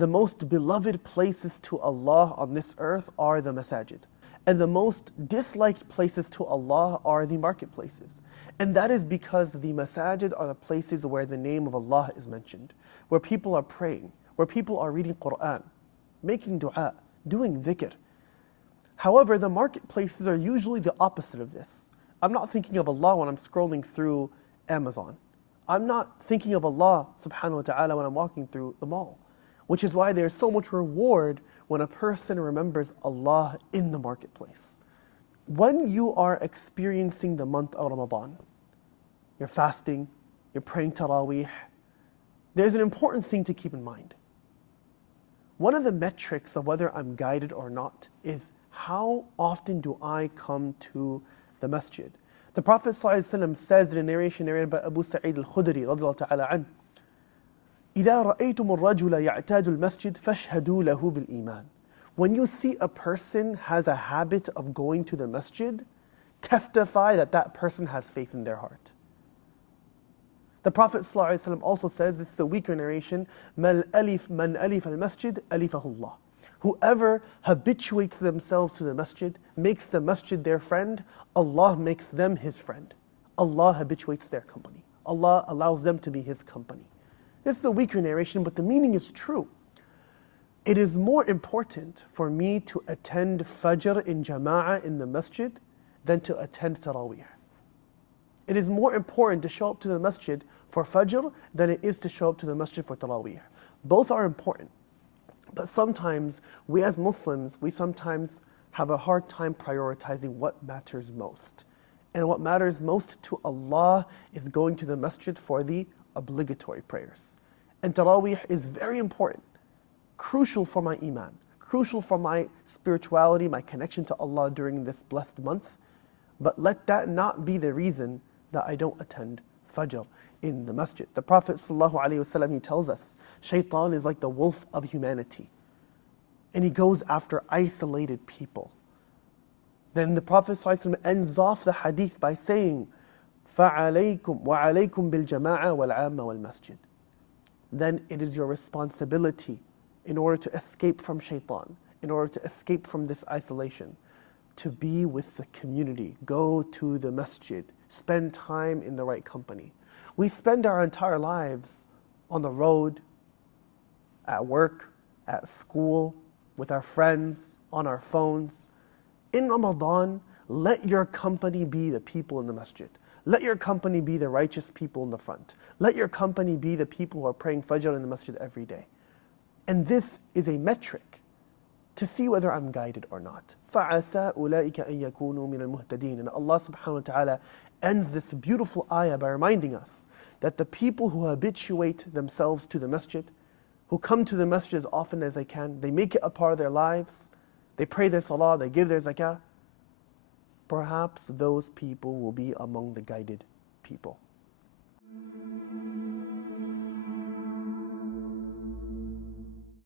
the most beloved places to Allah on this earth are the masajid. And the most disliked places to Allah are the marketplaces. And that is because the masajid are the places where the name of Allah is mentioned, where people are praying, where people are reading Qur'an, making dua, doing dhikr. However, the marketplaces are usually the opposite of this. I'm not thinking of Allah when I'm scrolling through Amazon. I'm not thinking of Allah subhanahu wa ta'ala when I'm walking through the mall. Which is why there's so much reward when a person remembers Allah in the marketplace. When you are experiencing the month of Ramadan, you're fasting, you're praying Taraweeh, there's an important thing to keep in mind. One of the metrics of whether I'm guided or not is how often do I come to the masjid? The Prophet ﷺ says in a narration narrated by Abu Sa'id al-Khudri radiallahu ta'ala anhu, إِذَا رَأَيْتُمُ الرَّجُلَ يَعْتَادُ الْمَسْجِدِ فَاشْهَدُوا لَهُ بِالْإِيمَانِ. When you see a person has a habit of going to the masjid, testify that that person has faith in their heart. The Prophet ﷺ also says, this is a weaker narration, مَنْ أَلِفَ الْمَسْجِدِ أَلِفَهُ اللَّهُ. Whoever habituates themselves to the masjid, makes the masjid their friend, Allah makes them His friend. Allah habituates their company. Allah allows them to be His company. This is a weaker narration, but the meaning is true. It is more important for me to attend Fajr in Jama'ah in the masjid than to attend Taraweeh. It is more important to show up to the masjid for Fajr than it is to show up to the masjid for Taraweeh. Both are important. But sometimes, we as Muslims, we sometimes have a hard time prioritizing what matters most. And what matters most to Allah is going to the masjid for the obligatory prayers. And Taraweeh is very important, crucial for my iman, crucial for my spirituality, my connection to Allah during this blessed month. But let that not be the reason that I don't attend Fajr in the masjid. The Prophet ﷺ, he tells us, Shaitan is like the wolf of humanity. And he goes after isolated people. Then the Prophet ﷺ ends off the hadith by saying, فَعَلَيْكُمْ وَعَلَيْكُمْ بِالْجَمَاعَةِ وَالْعَامَّةِ وَالْمَسْجِدِ. Then it is your responsibility in order to escape from shaitan, in order to escape from this isolation, to be with the community, go to the masjid, spend time in the right company. We spend our entire lives on the road, at work, at school, with our friends, on our phones. In Ramadan, let your company be the people in the masjid. Let your company be the righteous people in the front. Let your company be the people who are praying Fajr in the masjid every day. And this is a metric to see whether I'm guided or not. فَعَسَىٰ أُولَٰئِكَ أَن يَكُونُوا مِنَ الْمُهْتَدِينَ. And Allah subhanahu wa ta'ala ends this beautiful ayah by reminding us that the people who habituate themselves to the masjid, who come to the masjid as often as they can, they make it a part of their lives, they pray their salah, they give their zakah, perhaps those people will be among the guided people.